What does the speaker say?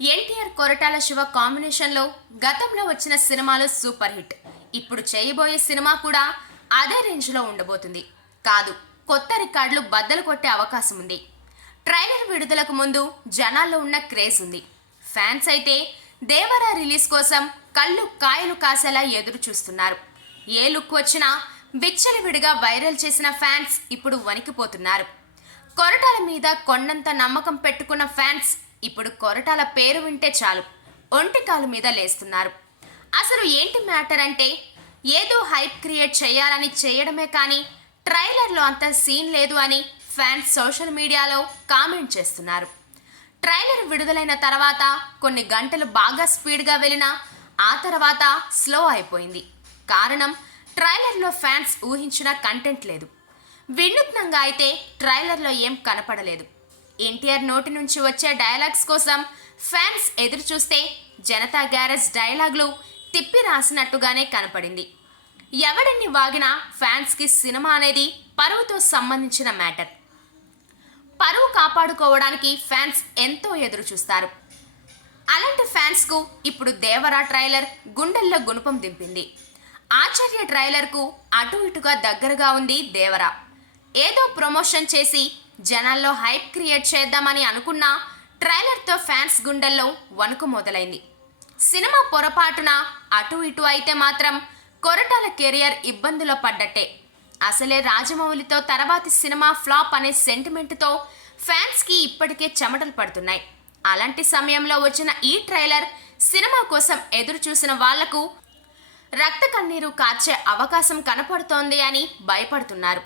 ఎన్టీఆర్ కొరటాల శివ కాంబినేషన్లో గతంలో వచ్చిన సినిమాలు సూపర్ హిట్. ఇప్పుడు చేయబోయే సినిమా కూడా అదే రేంజ్లో ఉండబోతుంది. కాదు కొత్త రికార్డులు బద్దలు కొట్టే అవకాశం ఉంది. ట్రైలర్ విడుదలకు ముందు జనాల్లో ఉన్న క్రేజ్ ఉంది. ఫ్యాన్స్ అయితే దేవరా రిలీజ్ కోసం కళ్ళు కాయలు కాసేలా ఎదురు చూస్తున్నారు. ఏ లుక్ వచ్చినా విచ్చలవిడిగా వైరల్ చేసిన ఫ్యాన్స్ ఇప్పుడు వణికిపోతున్నారు. కొరటాల మీద కొండంత నమ్మకం పెట్టుకున్న ఫ్యాన్స్ ఇప్పుడు కొరటాల పేరు వింటే చాలు. ఒంటికాలు మీద లేస్తున్నారు. అసలు ఏంటి మ్యాటర్ అంటే ఏదో హైప్ క్రియేట్ చేయాలని చేయడమే కానీ ట్రైలర్లో అంత సీన్ లేదు అని ఫ్యాన్స్ సోషల్ మీడియాలో కామెంట్ చేస్తున్నారు. ట్రైలర్ విడుదలైన తర్వాత కొన్ని గంటలు బాగా స్పీడ్గా వెళ్ళినా ఆ తర్వాత స్లో అయిపోయింది. కారణం ట్రైలర్లో ఫ్యాన్స్ ఊహించిన కంటెంట్ లేదు. వినూత్నంగా అయితే ట్రైలర్లో ఏం కనపడలేదు. ఎన్టీఆర్ నోటి నుంచి వచ్చే డైలాగ్స్ కోసం ఫ్యాన్స్ ఎదురు చూస్తే జనతా గ్యారేజ్ డైలాగ్లు తిప్పి రాసినట్టుగానే కనపడింది. ఎవడిని వాగినా ఫ్యాన్స్కి సినిమా అనేది పరువుతో సంబంధించిన మ్యాటర్ పరువు కాపాడుకోవడానికి ఫ్యాన్స్ ఎంతో ఎదురు చూస్తారు. అలాంటి ఫ్యాన్స్కు ఇప్పుడు దేవరా ట్రైలర్ గుండెల్లో గుణపం దింపింది. ఆచార్య ట్రైలర్కు అటు ఇటుగా దగ్గరగా ఉంది దేవరా. ఏదో ప్రమోషన్ చేసి జనాల్లో హైప్ క్రియేట్ చేద్దామని అనుకున్న ట్రైలర్తో ఫ్యాన్స్ గుండెల్లో వణుకు మొదలైంది. సినిమా పొరపాటున అటు ఇటు అయితే మాత్రం కొరటాల కెరియర్ ఇబ్బందులో పడ్డట్టే. అసలే రాజమౌళితో తర్వాతి సినిమా ఫ్లాప్ అనే సెంటిమెంట్తో ఫ్యాన్స్కి ఇప్పటికే చెమటలు పడుతున్నాయి. అలాంటి సమయంలో వచ్చిన ఈ ట్రైలర్ సినిమా కోసం ఎదురు చూసిన వాళ్ళకు రక్త కన్నీరు కార్చే అవకాశం కనపడుతోంది అని భయపడుతున్నారు.